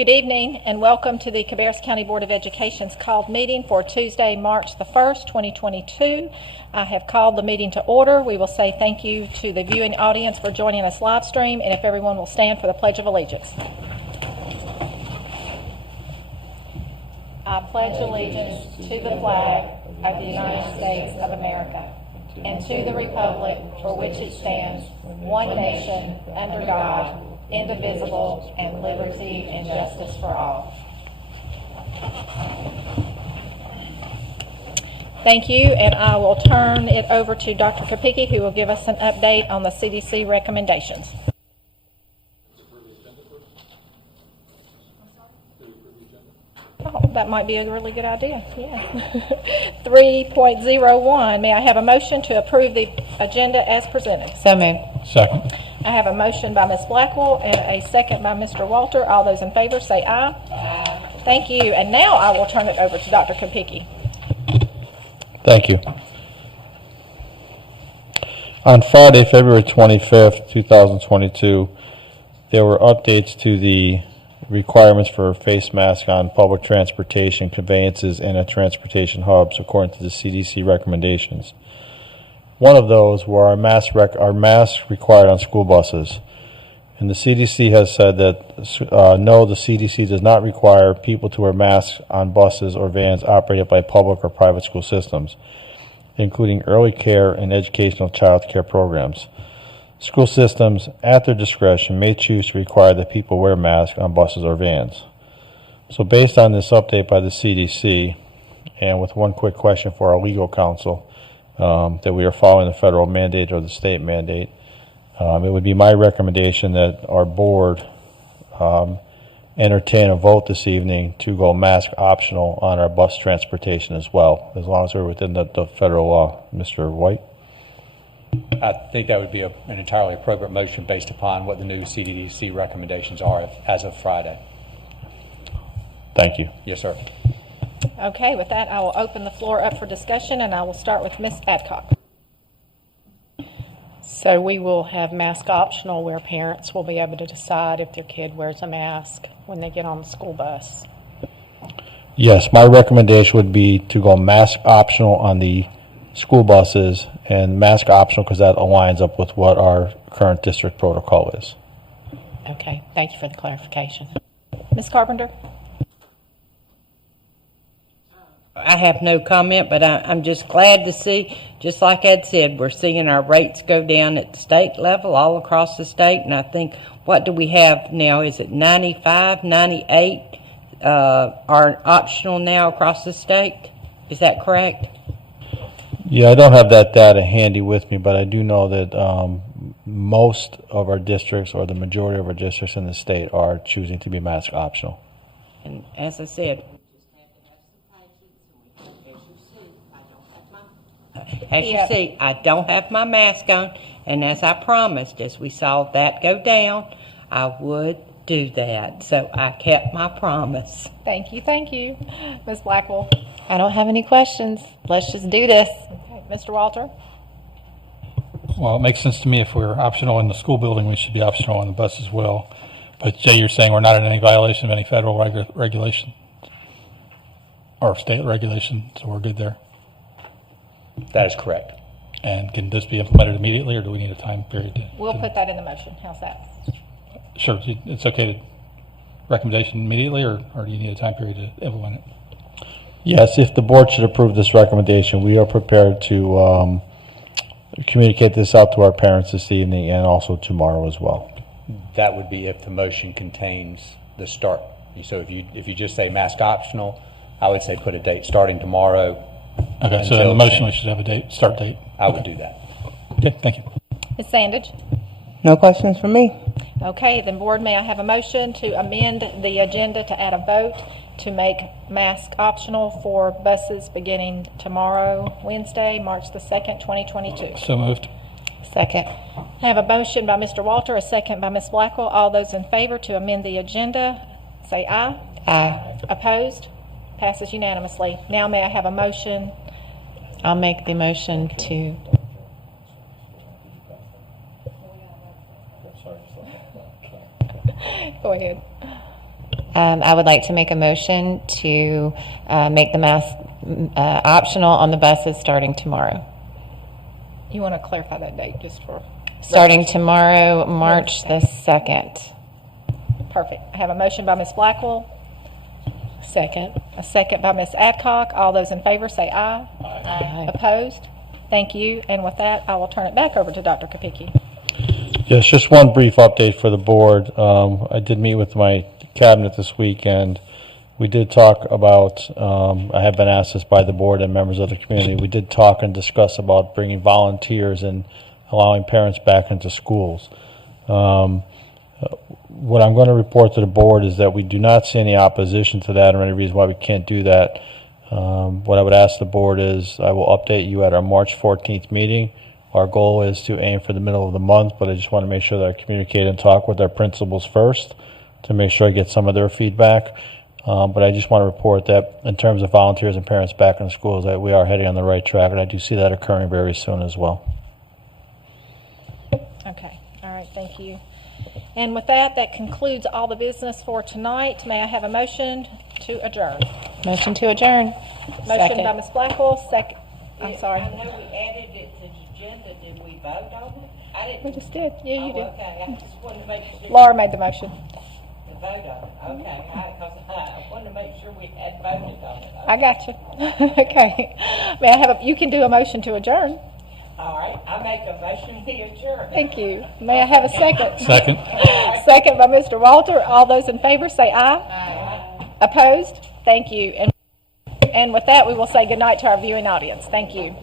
Good evening and welcome to the Cabarrus County Board of Education's called meeting for Tuesday, March the 1st, 2022. I have called the meeting to order. We will say thank you to the viewing audience for joining us live stream, and if everyone will stand for the Pledge of Allegiance. I pledge allegiance to the flag of the United States of America and to the republic for which it stands, one nation, under God, indivisible, and liberty and justice for all. Thank you, and I will turn it over to Dr. Kopicki, who will give us an update on the CDC recommendations. Oh, that might be a really good idea. Yeah. 3.01. May I have a motion to approve the agenda as presented? So moved. Second. I have a motion by Ms. Blackwell and a second by Mr. Walter. All those in favor say aye. Aye. Thank you. And now I will turn it over to Dr. Kopicki. Thank you. On Friday, February 25th, 2022, there were updates to the requirements for face masks on public transportation, conveyances, and at transportation hubs, according to the CDC recommendations. One of those were our masks required on school buses. And the CDC has said that no, the CDC does not require people to wear masks on buses or vans operated by public or private school systems, including early care and educational child care programs. School systems, at their discretion, may choose to require that people wear masks on buses or vans. So based on this update by the CDC, and with one quick question for our legal counsel, that we are following the federal mandate or the state mandate, it would be my recommendation that our board entertain a vote this evening to go mask optional on our bus transportation as well, as long as we're within the federal law. Mr. White? I think that would be an entirely appropriate motion based upon what the new CDC recommendations are as of Friday. Thank you. Yes, sir. Okay, with that, I will open the floor up for discussion, and I will start with Ms. Adcock. So we will have mask optional where parents will be able to decide if their kid wears a mask when they get on the school bus. Yes, my recommendation would be to go mask optional on the school buses, and mask optional because that aligns up with what our current district protocol is. Okay, thank you for the clarification. Ms. Carpenter? I have no comment, but I'm just glad to see, just like Ed said, we're seeing our rates go down at the state level all across the state. And I think, what do we have now? Is it 95, 98 are optional now across the state? Is that correct? Yeah, I don't have that data handy with me, but I do know that most of our districts, or the majority of our districts in the state, are choosing to be mask optional. And as I said, as you see, I don't have my mask on, and as I promised, as we saw that go down, I would do that. So I kept my promise. Thank you, thank you. Ms. Blackwell? I don't have any questions. Let's just do this. Okay. Mr. Walter? Well, it makes sense to me if we're optional in the school building, we should be optional on the bus as well. But Jay, you're saying we're not in any violation of any federal regulation or state regulation, so we're good there. That is correct. And can this be implemented immediately, or do we need a time period? We'll put that in the motion. How's that? Sure, it's okay to recommendation immediately, or do you need a time period to implement it? Yes, if the board should approve this recommendation, we are prepared to communicate this out to our parents this evening and also tomorrow as well. That would be if the motion contains the start. So if you just say mask optional, I would say put a date starting tomorrow. Okay, so in the motion we should have a start date. I would do that. Okay, thank you. Ms. Sandage? No questions from me. Okay, then board, may I have a motion to amend the agenda to add a vote to make mask optional for buses beginning tomorrow, Wednesday, March the 2nd, 2022. So moved. Second. I have a motion by Mr. Walter, a second by Ms. Blackwell. All those in favor to amend the agenda, say aye. Aye. Opposed? Passes unanimously. Now may I have a motion? I'll make the motion to Go ahead. I would like to make a motion to make the mask optional on the buses starting tomorrow. You want to clarify that date just for... Starting tomorrow, March the 2nd. Perfect. I have a motion by Ms. Blackwell, Second. a second by Ms. Adcock. All those in favor say aye. Aye. Opposed? Thank you. And with that, I will turn it back over to Dr. Kopicki. Yes, just one brief update for the board. I did meet with my cabinet this week, and we did talk about, I have been asked this by the board and members of the community, we did talk and discuss about bringing volunteers and allowing parents back into schools. What I'm going to report to the board is that we do not see any opposition to that or any reason why we can't do that. What I would ask the board is I will update you at our March 14th meeting. Our goal is to aim for the middle of the month, but I just want to make sure that I communicate and talk with our principals first to make sure I get some of their feedback. But I just want to report that in terms of volunteers and parents back in the schools, that we are heading on the right track, and I do see that occurring very soon as well. Okay. All right. Thank you. And with that, that concludes all the business for tonight. May I have a motion to adjourn? Motion to adjourn. Motion Second. by Ms. Blackwell, second. I'm sorry. I know we added it to the agenda. Did we vote on it? I didn't. We just did. Yeah, you Oh, did. okay. I just wanted to make sure. Laura made the motion. To vote on it. Okay. Because I wanted to make sure we had voted on it. I got you. Okay. May I have you can do a motion to adjourn. All right. I make a motion we adjourn. Thank you. May I have a second? Second. Second by Mr. Walter. All those in favor say aye. Aye. Opposed? Thank you. And with that, we will say goodnight to our viewing audience. Thank you.